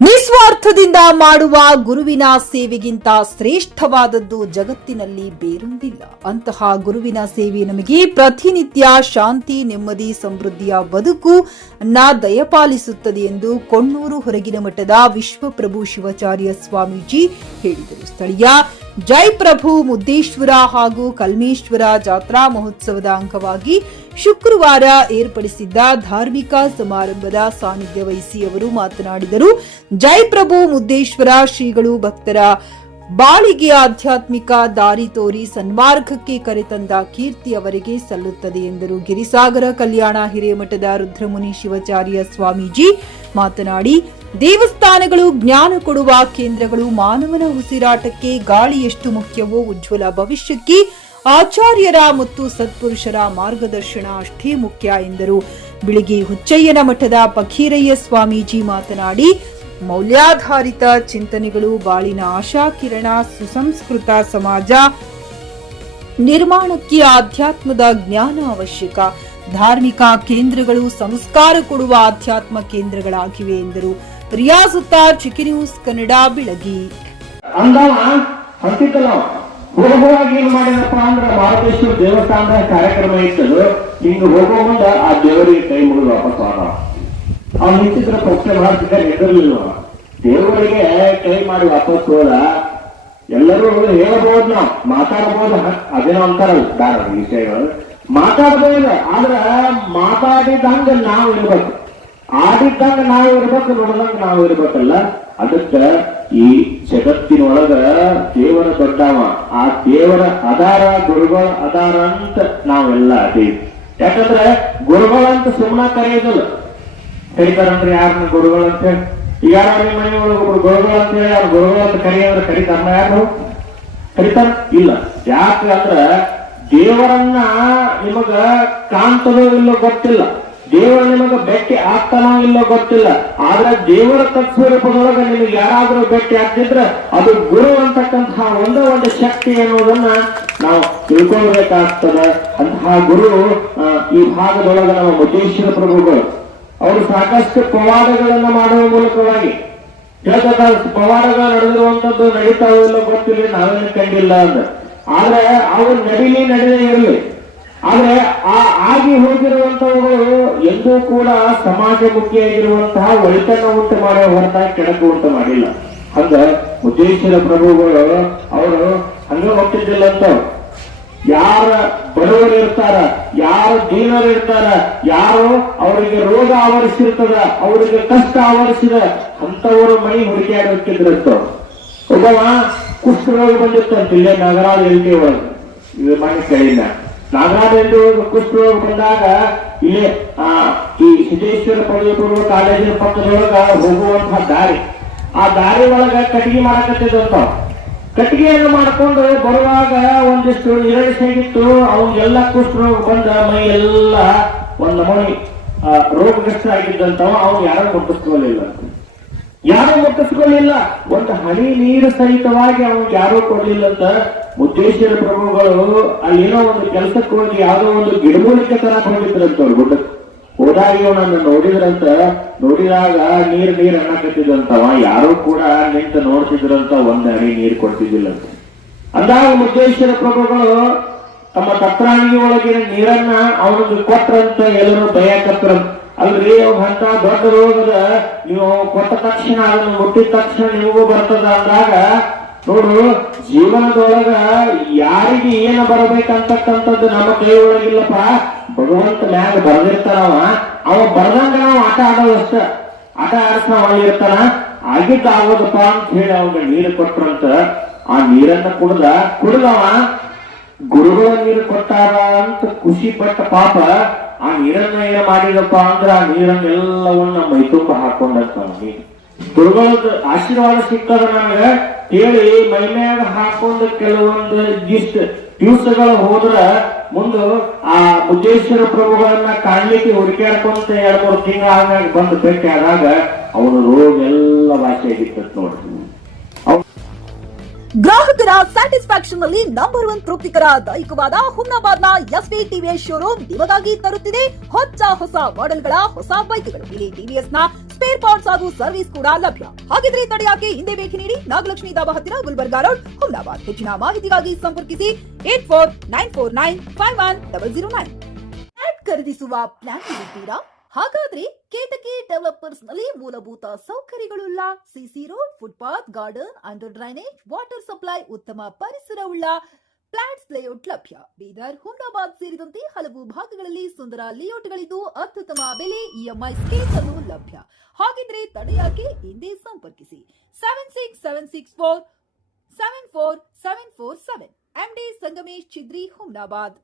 ನಿಸ್ವಾರ್ಥದಿಂದ ಮಾಡುವ ಗುರುವಿನ ಸೇವೆಗಿಂತ ಶ್ರೇಷ್ಠವಾದದ್ದು ಜಗತ್ತಿನಲ್ಲಿ ಬೇರೊಂದಿಲ್ಲ. ಅಂತಹ ಗುರುವಿನ ಸೇವೆ ನಮಗೆ ಪ್ರತಿನಿತ್ಯ ಶಾಂತಿ, ನೆಮ್ಮದಿ, ಸಮೃದ್ಧಿಯ ಬದುಕು ದಯಪಾಲಿಸುತ್ತದೆ ಎಂದು ಕೊಣ್ಣೂರು ಹೊರಗಿನ ಮಠದ ವಿಶ್ವಪ್ರಭು ಶಿವಾಚಾರ್ಯ ಸ್ವಾಮೀಜಿ ಹೇಳಿದರು. ಸ್ಥಳೀಯ ಜಯಪ್ರಭು ಮುದ್ದೇಶ್ವರ ಹಾಗೂ ಕಲ್ಮೇಶ್ವರ ಜಾತ್ರಾ ಮಹೋತ್ಸವದ ಅಂಗವಾಗಿ ಶುಕ್ರವಾರ ಏರ್ಪಡಿಸಿದ್ದ ಧಾರ್ಮಿಕ ಸಮಾರಂಭದ ಸಾನ್ನಿಧ್ಯ ವಹಿಸಿ ಅವರು ಮಾತನಾಡಿದರು. ಜಯಪ್ರಭು ಮುದ್ದೇಶ್ವರ ಶ್ರೀಗಳು ಭಕ್ತರ ಬಾಳಿಗೆ ಆಧ್ಯಾತ್ಮಿಕ ದಾರಿ ತೋರಿ ಸನ್ಮಾರ್ಗಕ್ಕೆ ಕರೆತಂದ ಕೀರ್ತಿ ಅವರಿಗೆ ಸಲ್ಲುತ್ತದೆ ಎಂದರು. ಗಿರಿಸಾಗರ ಕಲ್ಯಾಣ ಹಿರೇಮಠದ ರುದ್ರಮುನಿ ಶಿವಾಚಾರ್ಯ ಸ್ವಾಮೀಜಿ ಮಾತನಾಡಿ, ದೇವಸ್ಥಾನಗಳು ಜ್ಞಾನ ಕೊಡುವ ಕೇಂದ್ರಗಳು. ಮಾನವನ ಉಸಿರಾಟಕ್ಕೆ ಗಾಳಿ ಎಷ್ಟು ಮುಖ್ಯವೋ ಉಜ್ವಲ ಭವಿಷ್ಯಕ್ಕೆ ಆಚಾರ್ಯರ ಮತ್ತು ಸತ್ಪುರುಷರ ಮಾರ್ಗದರ್ಶನ ಅಷ್ಟೇ ಮುಖ್ಯ ಎಂದರು. ಬಿಳಿಗಿ ಹುಚ್ಚಯ್ಯನ ಮಠದ ಫಕೀರಯ್ಯ ಸ್ವಾಮೀಜಿ ಮಾತನಾಡಿ, ಮೌಲ್ಯಾಧಾರಿತ ಚಿಂತನೆಗಳು ಬಾಳಿನ ಆಶಾ ಕಿರಣ. ಸುಸಂಸ್ಕೃತ ಸಮಾಜ ನಿರ್ಮಾಣಕ್ಕೆ ಆಧ್ಯಾತ್ಮದ ಜ್ಞಾನ ಅವಶ್ಯಕ. ಧಾರ್ಮಿಕ ಕೇಂದ್ರಗಳು ಸಂಸ್ಕಾರ ಕೊಡುವ ಆಧ್ಯಾತ್ಮ ಕೇಂದ್ರಗಳಾಗಿವೆ ಎಂದರು. ರಿಯಾಜುತ್ತಾರ್, ಚಿಕ್ಕಿ ನ್ಯೂಸ್ ಕನ್ನಡ, ಬಿಳಗಿ. ಹೋಗುವಾಗ ಏನ್ ಮಾಡಿದಪ್ಪ ಅಂದ್ರ ಮಹಾಬಲೇಶ್ವರ ದೇವಸ್ಥಾನದ ಕಾರ್ಯಕ್ರಮ ಇತ್ತದು. ಹಿಂಗ ಹೋಗೋ ಮುಂದ ಆ ದೇವರಿಗೆ ಕೈ ಮುಗಿದು ವಾಪಸ್ ಆದ. ಅವ್ನು ನಿಂತಿದ್ರ ಪಕ್ಷ ಮಾಡ್ತಿದ್ದ ಹೆದರ್ಲಿಲ್ಲ. ದೇವರಿಗೆ ಕೈ ಮಾಡಿ ವಾಪಸ್ ಹೋದ. ಎಲ್ಲರೂ ಹೇಳಬಹುದು, ನಾವು ಮಾತಾಡಬಹುದು, ಅದೇನೋ ಅಂತಾರಲ್ಲ ಬೇಡ ವಿಷಯಗಳು ಮಾತಾಡಬಹುದು. ಆದ್ರ ಮಾತಾಡಿದಂಗ ನಾವು ಇರ್ಬೇಕು, ಆಡಿದ್ದಂಗ ನಾವು ಇರ್ಬೇಕು, ನೋಡಿದಂಗ ನಾವು ಇರ್ಬೇಕಲ್ಲ. ಅದಕ್ಕ ಈ ಜಗತ್ತಿನೊಳಗ ದೇವರ ದೊಡ್ಡವ, ಆ ದೇವರ ಆಧಾರ ಗುರುಗಳ ಆಧಾರ ಅಂತ ನಾವೆಲ್ಲ ಅದೀವಿ. ಯಾಕಂದ್ರೆ ಗುರುಗಳಂತ ಸುಮ್ಮನೆ ಕರೆಯೋದಿಲ್ಲ. ಕರೀತಾರನ್ರಿ ಯಾರನ್ನ ಗುರುಗಳಂತ ಹೇಳಿ? ಈಗ ಯಾರು ನಿಮ್ಮ ಮನೆ ಒಳಗೆ ಒಬ್ರು ಗುರುಗಳಂತ ಹೇಳಿ ಅವ್ರು ಗುರುಗಳಂತ ಕರೆಯೋದ್ರೆ ಕರೀತಾರ? ಯಾರು ಕರೀತಾರ? ಇಲ್ಲ. ಯಾಕಂದ್ರ ದೇವರನ್ನ ನಿಮಗ ಕಾಣ್ತದೋ ಇಲ್ಲೋ ಗೊತ್ತಿಲ್ಲ, ದೇವರು ನಿಮಗೆ ಭೇಟಿ ಆಗ್ತಾನೋ ಇಲ್ಲೋ ಗೊತ್ತಿಲ್ಲ. ಆದ್ರೆ ದೇವರ ತತ್ಸ್ವರೂಪದೊಳಗೆ ನಿಮಗೆ ಯಾರಾದ್ರೂ ಭೇಟಿ ಆಗ್ತಿದ್ರೆ ಅದು ಗುರು ಅಂತಕ್ಕಂತಹ ಒಂದು ಶಕ್ತಿ ಅನ್ನೋದನ್ನ ನಾವು ತಿಳ್ಕೊಳ್ಬೇಕಾಗ್ತದೆ. ಅಂತಹ ಗುರು ಈ ಭಾಗದೊಳಗೆ ನಮ್ಮ ಮುದ್ದೇಶ್ವರ ಪ್ರಭುಗಳು ಅವರು ಸಾಕಷ್ಟು ಪವಾಡಗಳನ್ನ ಮಾಡುವ ಮೂಲಕವಾಗಿ ಹೇಳ್ತಾರೆ. ಪವಾಡಗಳು ನಡೆದಿರುವಂತದ್ದು ನಡೀತಾವೋ ಇಲ್ಲೋ ಗೊತ್ತಿಲ್ಲ, ನಾವೇನು ಕಂಡಿಲ್ಲ ಅಂತ. ಆದ್ರೆ ಅವು ನಡೀದೇ ಇರಲಿ. ಆದ್ರೆ ಆಗಿ ಹೋಗಿರುವಂತವುಗಳು ಎಂದೂ ಕೂಡ ಸಮಾಜಮುಖಿಯಾಗಿರುವಂತಹ ಒಳಿತನ್ನ ಉಂಟು ಮಾಡುವ ಹೊರತಾಗಿ ಕೆಡಕು ಉಂಟು ಮಾಡಿಲ್ಲ. ಹಂಗ ಮುದ್ದೇಶ್ವರ ಪ್ರಭುಗಳು ಅವರು ಹಂಗ ಹೋಗ್ತಿದ್ದಿಲ್ಲಂತ. ಯಾರ ಬಡವರು ಇರ್ತಾರ, ಯಾರು ದೀನರು ಇರ್ತಾರ, ಯಾರು ಅವರಿಗೆ ರೋಗ ಆವರಿಸಿರ್ತದ, ಅವರಿಗೆ ಕಷ್ಟ ಆವರಿಸಿದ ಅಂತವರು ಮೈ ಹುಡುಕಿಯಾಡಿ ಹೋಗ್ತಿದ್ರಂತ. ಒಬ್ಬವ ಕುಷ್ಠರೋಗ ಬಂದಿರ್ತಂತ ಇಲ್ಲೇ ನಗರಾದ ಎಲ್ಟಿ ಒಳಗೆ. ಇದು ಮನೆ ಕೈಯಿಂದ ನಾಗರಾಜು ಕುಷ್ಠರೋಗ ಬಂದಾಗ ಇಲ್ಲಿ ಈ ಸಿದ್ದೇಶ್ವರ ಪದವಿ ಪೂರ್ವ ಕಾಲೇಜಿನ ಪಕ್ಕದೊಳಗ ಹೋಗುವಂತಹ ದಾರಿ, ಆ ದಾರಿ ಒಳಗ ಕಟ್ಟಿಗೆ ಮಾಡಕತ್ತಿದಂತ. ಕಟ್ಟಿಗೆಯನ್ನು ಮಾಡ್ಕೊಂಡು ಬರುವಾಗ ಒಂದಿಷ್ಟು ಇರಡಿಸಾಗಿತ್ತು. ಅವನ್ಗೆಲ್ಲ ಕುಷ್ಠರೋಗ ಬಂದ ಮೈ ಎಲ್ಲ ಒಂದ್ ನಮೂನಿ ರೋಗಗ್ರಸ್ತ ಆಗಿದ್ದಂತವ. ಅವ್ನು ಯಾರು ಮುಟ್ಟಿಸ್ಕೊಳ್ಳಿಲ್ಲ, ಒಂದು ಹನಿ ನೀರು ಸಹಿತವಾಗಿ ಅವ್ನಿಗೆ ಯಾರೂ ಕೊಡ್ಲಿಲ್ಲ ಅಂತ ಮುದ್ದೇಶ್ವರ ಪ್ರಭುಗಳು ಅಲ್ಲೇನೋ ಒಂದು ಕೆಲಸಕ್ಕೆ ಹೋಗಿ ಯಾವುದೋ ಒಂದು ಗಿಡಮೂಲಿಕೆ ತರಕ್ ಹೋಗಿದ್ರಂತ. ಅವ್ರು ಗುಡ್ಡಕ್ಕೆ ಹೋದಾಗ ಇವನನ್ನು ನೋಡಿದಾಗ ನೀರ್ ಅನ್ನಕತ್ತಿದಂತವ. ಯಾರು ಕೂಡ ನಿಂತು ನೋಡ್ತಿದ್ರಂತ, ಒಂದ್ ಹನಿ ನೀರು ಕೊಡ್ತಿದ್ದಿಲ್ಲಂತ. ಅಂದಾಗ ಮುದ್ದೇಶ್ವರ ಪ್ರಭುಗಳು ತಮ್ಮ ತತ್ರಾಣಿಗೆ ಒಳಗಿನ ನೀರನ್ನ ಅವನಿಗೆ ಕೊಟ್ರಂತ ಎಲ್ಲರೂ ಭಯಕತ್ತರಂತ. ಅಲ್ರಿ ಅಂತ ದೊಡ್ಡ ರೋಗದ ನೀವು ಕೊಟ್ಟ ತಕ್ಷಣ ಅದನ್ನು ಮುಟ್ಟಿದ ತಕ್ಷಣ ನಿಮಗೂ ಬರ್ತದ ಅಂದಾಗ ನೋಡು, ಜೀವನದೊಳಗ ಯಾರಿಗೆ ಏನು ಬರಬೇಕಂತಕ್ಕಂಥದ್ದು ನಮ್ಮ ಕೈ ಒಳಗಿಲ್ಲಪ್ಪ. ಭಗವಂತ ಮ್ಯಾಗ ಬರ್ದಿರ್ತಾನವ, ಅವ ಬರ್ದಂಗ ನಾವು ಆಟ ಆಡೋದಷ್ಟ, ಆಟ ಆಡಿಸ್ ನಾವ್ ಇರ್ತಾನ. ಆಗಿದ್ದ ಆಗೋದಪ್ಪ ಅಂತ ಹೇಳಿ ಅವಾಗ ನೀರು ಕೊಟ್ರಂತ. ಆ ನೀರನ್ನ ಕುಡ್ದವ ಗುರುಗಳ ನೀರು ಕೊಟ್ಟಾರ ಅಂತ ಖುಷಿ ಪಟ್ಟ ಪಾಪ ಆ ನೀರನ್ನ ಏನ ಮಾಡಿದಪ್ಪ ಅಂದ್ರ ಆ ನೀರನ್ನೆಲ್ಲವನ್ನ ಮೈ ತುಂಬ ಹಾಕೊಂಡಂತ. ಗುರುಗಳ ಆಶೀರ್ವಾದ ಸಿಕ್ಕದ ನನಗ ಹೇಳಿ ಮೈಮ್ಯಾಗ ಹಾಕೊಂಡು ಕೆಲವೊಂದು ದಿವಸಗಳು ಹೋದ್ರ ಮುಂದೆ ಆ ಮುದ್ದೇಶ್ವರ ಪ್ರಭುಗಳನ್ನ ಕಾಣ್ಲಿಕ್ಕೆ ಹುಡುಕಾಡ್ಕೊಂತ 2-3 ತಿಂಗಳ ಬಂದು ಭೇಟಿ ಆದಾಗ ಅವನ ರೋಗ ಎಲ್ಲ ವಾಸಿ ಆಗಿತ್ತ ನೋಡ್ರಿ. ಗ್ರಾಹಕರ ಸ್ಯಾಟಿಸ್ಫ್ಯಾಕ್ಷನ್ ನಲ್ಲಿ ನಂಬರ್ 1 ತೃಪ್ತಿಕರ ದೈಹಿಕವಾದ ಹುಮ್ನಾಬಾದ್ನ ಎಸ್ವಿ ಟಿವಿಎಸ್ ಶೋರೂಮ್ ನಿಮಗಾಗಿ ತರುತ್ತಿದೆ ಹೊಸ ಮಾಡೆಲ್ಗಳ ಹೊಸ ಬೈಕ್ಗಳು. ಇಲ್ಲಿ ಟಿವಿಎಸ್ ನ ಸ್ಪೇರ್ ಪಾರ್ಟ್ಸ್ ಹಾಗೂ ಸರ್ವಿಸ್ ಕೂಡ ಲಭ್ಯ. ಹಾಗಿದ್ರೆ ತಡೆಯಾಕೆ ಹಿಂದೆ ಭೇಟಿ ನೀಡಿ ನಾಗಲಕ್ಷ್ಮಿ ದಾಬಾ ಹತ್ತಿರ ಗುಲ್ಬರ್ಗಾ ರೋಡ್, ಹುಮ್ನಾಬಾದ್. ಹೆಚ್ಚಿನ ಮಾಹಿತಿಗಾಗಿ ಸಂಪರ್ಕಿಸಿ 8494951009. ಫ್ಲಾಟ್ ಖರೀದಿಸುವ ಪ್ಲಾನ್ ಇದ್ದೀರಾ? ಹಾಗಾದ್ರೆ ಕೇತಕಿ ಡೆವಲಪರ್ಸ್ ನಲ್ಲಿ ಮೂಲಭೂತ ಸೌಕರ್ಯಗಳುಳ್ಳ CC road, footpath, garden, under drainage, water supply, ಉತ್ತಮ ಪರಿಸರವುಳ್ಳ ಫ್ಲಾಟ್ಸ್ ಲೇಔಟ್ ಲಭ್ಯ. ಬೀದರ್, ಹುಮ್ನಾಬಾದ್ ಸೇರಿದಂತೆ ಹಲವು ಭಾಗಗಳಲ್ಲಿ ಸುಂದರ ಲೇಔಟ್ಗಳಿದ್ದು ಅತ್ಯುತ್ತಮ ಬೆಲೆ, ಇಎಂಐ ಸ್ಕೀಮ್ ಅನ್ನು ಲಭ್ಯ. ಹಾಗಿದ್ರೆ ತಡೆಯಾಕೆ ಹಿಂದೆ ಸಂಪರ್ಕಿಸಿ 7676474747. MD ಸಂಗಮೇಶ್ ಚಿದ್ರಿ, ಹುಮ್ನಾಬಾದ್.